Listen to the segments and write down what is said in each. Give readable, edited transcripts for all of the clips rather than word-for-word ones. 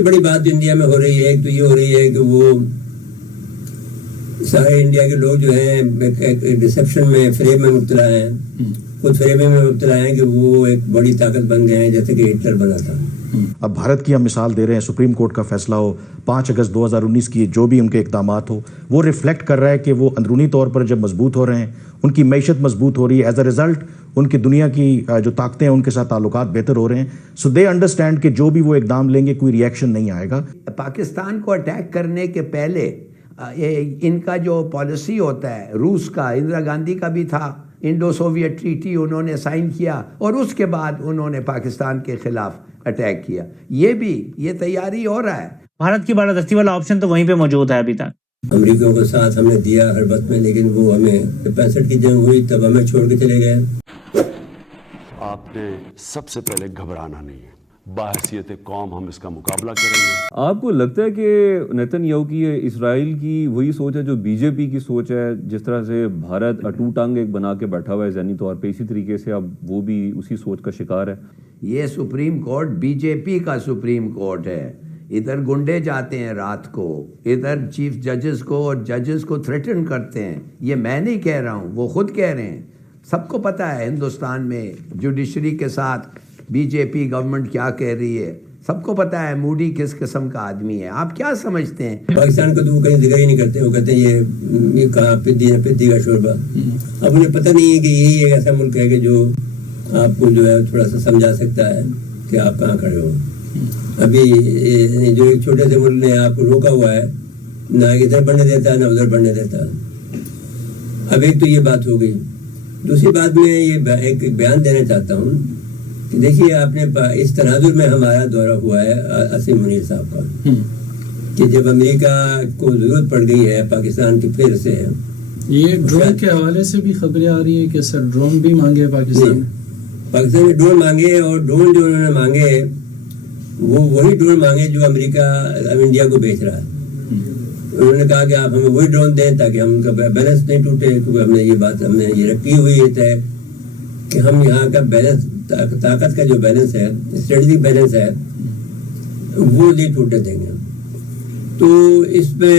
بڑی بات انڈیا میں ہو رہی ہے، ایک تو یہ ہو رہی ہے کہ وہ سارے انڈیا کے لوگ جو ہیں ڈسپشن میں، فریب میں مبتلا ہیں، خود فریب میں مبتلا ہیں کہ وہ ایک بڑی طاقت بن گئے ہیں جیسے کہ ہٹلر بنا تھا. اب بھارت کی ہم مثال دے رہے ہیں، سپریم کورٹ کا فیصلہ ہو، 5 اگست 2019 کی جو بھی ان کے اقدامات ہو، وہ ریفلیکٹ کر رہا ہے کہ وہ اندرونی طور پر جب مضبوط ہو رہے ہیں، ان کی معیشت مضبوط ہو رہی ہے، ایز اے رزلٹ ان کی دنیا کی جو طاقتیں ہیں ان کے ساتھ تعلقات بہتر ہو رہے ہیں. سو دے انڈرسٹینڈ کہ جو بھی وہ اقدام لیں گے کوئی ری ایکشن نہیں آئے گا. پاکستان کو اٹیک کرنے کے پہلے ان کا جو پالیسی ہوتا ہے، روس کا، اندرا گاندھی کا بھی تھا، انڈو سوویت ٹریٹی انہوں نے سائن کیا اور اس کے بعد انہوں نے پاکستان کے خلاف اٹیک کیا. یہ تیاری ہو رہا ہے. بھارت کی بالادستی والا آپشن تو وہیں پہ موجود ہے ابھی تک. امریکہ کو ساتھ ہم نے دیا ہر وقت میں، لیکن وہ ہمیں 65 کی جنگ ہوئی تب ہمیں چھوڑ کے چلے گئے. آپ نے سب سے پہلے گھبرانا نہیں ہے، بحیثیت قوم ہم اس کا مقابلہ کریں گے. آپ کو لگتا ہے کہ نیتن یاہو کی اسرائیل کی وہی سوچ ہے جو بی جے پی کی سوچ ہے؟ جس طرح سے بھارت اٹو ٹانگ ایک بنا کے بیٹھا ہوا ہے ذہنی طور پہ، اسی طریقے سے اب وہ بھی اسی سوچ کا شکار ہے. یہ سپریم کورٹ بی جے پی کا سپریم کورٹ ہے. ادھر گنڈے جاتے ہیں رات کو، ادھر چیف ججز کو اور ججز کو تھریٹن کرتے ہیں. یہ میں نہیں کہہ رہا ہوں، وہ خود کہہ رہے ہیں. سب کو پتہ ہے ہندوستان میں جوڈیشری کے ساتھ بی جے پی گورنمنٹ کیا کہہ رہی ہے. سب کو پتہ ہے موڈی کس قسم کا آدمی ہے. آپ کیا سمجھتے ہیں؟ پاکستان کا تو وہ کہیں ذکر ہی نہیں کرتے. وہ کہتے ہیں یہ کہاں پدی کا شوربہ. اب انہیں پتہ نہیں ہے کہ یہی ایک ایسا ملک ہے کہ جو آپ کو جو ہے تھوڑا سا سمجھا سکتا ہے کہ آپ کہاں کھڑے ہو. ابھی جو ایک چھوٹے سے ملک نے آپ کو روکا ہوا ہے، نہ ادھر بڑھنے دیتا نہ ادھر بڑھنے دیتا. اب ایک تو یہ بات ہو گئی. دوسری بات میں یہ ایک بیان دینا چاہتا ہوں کہ دیکھیے آپ نے اس تناظر میں ہمارا دورہ ہوا ہے عاصم منیر صاحب کا، کہ جب امریکہ کو ضرورت پڑ گئی ہے پاکستان کی پھر سے. یہ ڈرون کے حوالے سے بھی خبریں آ رہی ہیں کہ سر ڈرون بھی مانگے پاکستان نے ڈرون مانگے، اور ڈرون جو انہوں نے مانگے وہ وہی ڈرون مانگے جو امریکہ انڈیا کو بیچ رہا ہے. انہوں نے کہا کہ آپ ہمیں وہی ڈرون دیں تاکہ ہم کا بیلنس نہیں ٹوٹے، کیونکہ ہم نے یہ بات ہم نے یہ رکھی ہوئی ہے کہ ہم یہاں کا بیلنس، طاقت کا جو بیلنس ہے، اسٹریٹجک بیلنس ہے، وہ نہیں ٹوٹنے دیں گے. تو اس پہ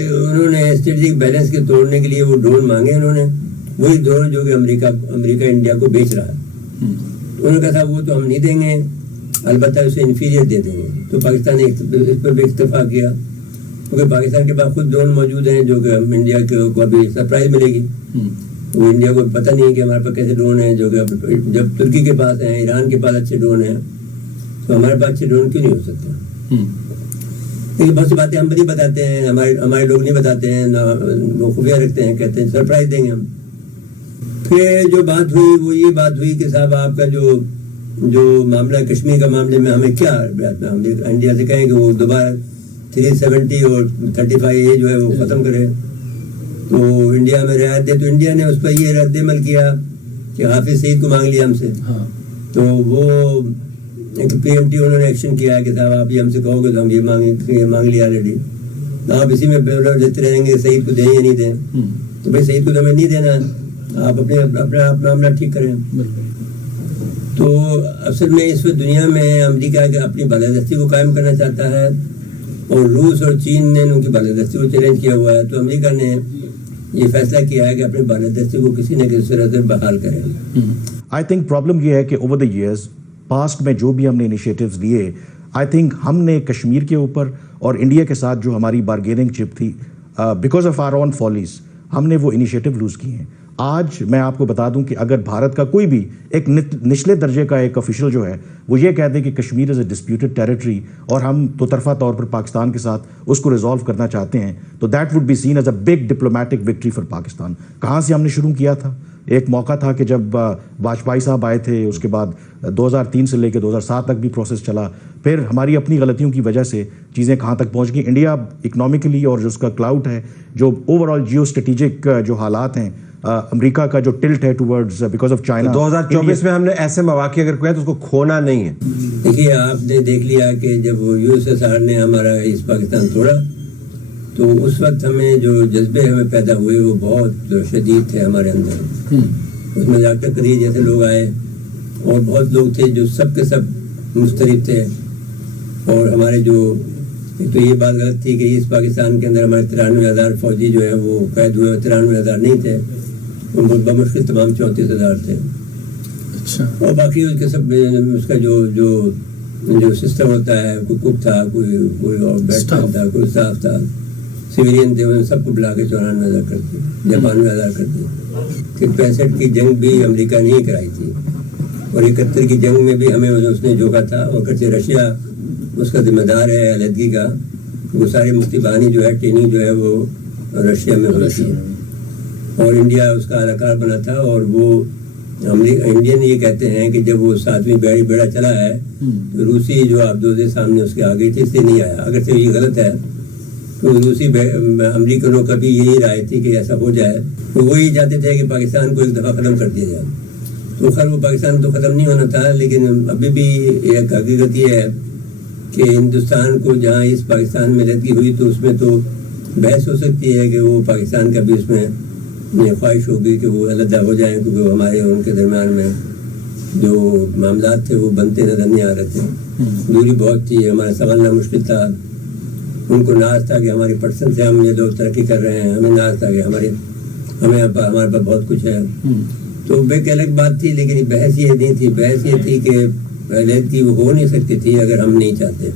انہوں نے اسٹریٹجک بیلنس کے توڑنے کے لیے وہ ڈرون مانگے. انہوں نے وہی ڈرون جو کہ امریکہ انڈیا کو بیچ رہا ہے. انہوں نے کہا تھا وہ تو ہم نہیں دیں گے، البتہ اسے انفیریئر دے دیں گے. تو پاکستان نے اس پر بھی اکتفا کیا، کیونکہ پاکستان کے پاس خود ڈرون موجود ہیں جو کہ انڈیا کو ابھی سرپرائز ملے گی. وہ انڈیا کو پتہ نہیں ہے کہ ہمارے پاس کیسے ڈرون ہیں، جو کہ جب ترکی کے پاس ہیں، ایران کے پاس اچھے ڈرون ہیں، تو ہمارے پاس اچھے ڈرون کیوں نہیں ہو سکتے؟ لیکن بہت سی باتیں ہم نہیں بتاتے ہیں، ہمارے لوگ نہیں بتاتے ہیں، وہ خفیہ رکھتے ہیں، کہتے ہیں سرپرائز دیں گے ہم. پھر جو بات ہوئی وہ یہ بات ہوئی کہ صاحب آپ کا جو معاملہ کشمیر کا معاملے میں ہمیں کیا ہم انڈیا سے کہیں کہ وہ دوبارہ 370 اور 35 یہ جو ہے وہ ختم کرے، تو انڈیا میں رعایت دے. تو انڈیا نے اس پر یہ رد عمل کیا کہ حافظ سعید کو مانگ لیا ہم سے. تو وہ ایک پی ایم ٹی انہوں نے ایکشن کیا ہے کہ صاحب آپ یہ ہم سے کہو گے تو ہم یہ مانگ لیا آلریڈی. آپ اسی میں دیتے رہیں گے سعید کو دیں یا نہیں دیں. تو بھائی سعید کو تو ہمیں نہیں دینا، آپ اپنا معاملہ ٹھیک کریں. تو اصل میں اس وقت دنیا میں امریکہ اپنی بالادستی کو قائم کرنا چاہتا ہے، اور روس اور چین نے ان کی بالادستی کو چیلنج کیا ہوا ہے. تو امریکہ نے یہ فیصلہ کیا ہے کہ اپنی بالادستی کو کسی نہ کسی طرح سے بحال کریں. آئی تھنک پرابلم یہ ہے کہ اوور دا ایئرز پاسٹ میں جو بھی ہم نے انیشیٹوز لیے، آئی تھنک ہم نے کشمیر کے اوپر اور انڈیا کے ساتھ جو ہماری بارگیننگ چپ تھی، بیکاز آف آر اون فالیز ہم نے وہ انیشیٹو لوز کیے ہیں. آج میں آپ کو بتا دوں کہ اگر بھارت کا کوئی بھی ایک نچلے درجے کا ایک آفیشل جو ہے وہ یہ کہہ دے کہ کشمیر از اے ڈسپیوٹڈ ٹیریٹری اور ہم دو طرفہ طور پر پاکستان کے ساتھ اس کو ریزالو کرنا چاہتے ہیں، تو that would be seen as a big diplomatic victory for Pakistan. کہاں سے ہم نے شروع کیا تھا؟ ایک موقع تھا کہ جب واجپئی صاحب آئے تھے، اس کے بعد 2003 سے لے کے 2007 تک بھی پروسیس چلا. پھر ہماری اپنی غلطیوں کی وجہ سے چیزیں کہاں تک پہنچ گئی. انڈیا اکنامکلی اور جو اس کا کلاؤٹ ہے، جو اوور آل جیو اسٹریٹجک جو حالات ہیں، امریکہ کا جو ٹلٹ ہے ٹورڈز بیکاز آف چائنا، 2024 میں ہم نے ایسے مواقع اگر کوئی ہے تو اس کو کھونا نہیں ہے. دیکھیے آپ نے دیکھ لیا کہ جب یو ایس ایس آر نے ہمارا ایسٹ پاکستان توڑا، تو اس وقت ہمیں جو جذبے ہمیں پیدا ہوئے وہ بہت شدید تھے ہمارے اندر. اس میں ڈاکٹر قدیر جیسے لوگ آئے اور بہت لوگ تھے جو سب کے سب مسترب تھے. اور ہمارے جو ایک تو یہ بات غلط تھی کہ اس پاکستان کے اندر ہمارے 93,000 فوجی جو ہیں وہ قید ہوئے، 93,000 نہیں تھے، وہ بہت بمشکل تمام 34,000 تھے. اچھا. اور باقی اس کے سب اس کا جو سسٹم ہوتا ہے، کوئی کک تھا، کوئی اور بیٹسمین تھا، کوئی اسٹاف تھا، سویلین تھے، ان سب کو بلا کے 94,000 کر دی، 92,000 کر دی. پھر 65 کی جنگ بھی امریکہ نے ہی کرائی تھی، اور 71 کی جنگ میں بھی ہمیں اس نے جھوکا تھا، اور کچھ رشیا اس کا ذمہ دار ہے علیحدگی کا. وہ سارے مفتی بانی جو ہے ٹریننگ جو ہے وہ رشیا میں ہوئی تھی، اور انڈیا اس کا اہلکار بنا تھا. اور وہ انڈین یہ کہتے ہیں کہ جب وہ 7ویں بیڑا چلا ہے تو روسی جو آبدوزیں سامنے اس کے آ گئی تھی، اس لیے نہیں آیا. اگر سے یہ غلط ہے تو روسی امریکنوں کا بھی یہی رائے تھی کہ ایسا ہو جائے، تو وہ یہ چاہتے تھے کہ پاکستان کو ایک دفعہ ختم کر دیا جائے. تو خیر وہ پاکستان تو ختم نہیں ہونا تھا، لیکن ابھی بھی ایک حقیقت یہ ہے کہ ہندوستان کو جہاں اس پاکستان میں علیحدگی ہوئی تو اس میں تو بحث ہو سکتی ہے کہ وہ پاکستان کا بھی اس میں خواہش ہوگی کہ وہ علیحدہ ہو جائیں، کیونکہ ہمارے ان کے درمیان میں جو معاملات تھے وہ بنتے نظر نہیں آ رہے تھے. دوری بہت تھی، ہمارا سنبھلنا مشکل تھا. ان کو ناز تھا کہ ہماری پرسن سے ہم یہ لوگ ترقی کر رہے ہیں، ہمیں ناز تھا کہ ہمارے پاس بہت کچھ ہے. تو ایک الگ بات تھی، لیکن بحث یہ نہیں تھی. بحث یہ تھی کہ علیحدگی وہ ہو نہیں سکتی تھی اگر ہم نہیں چاہتے.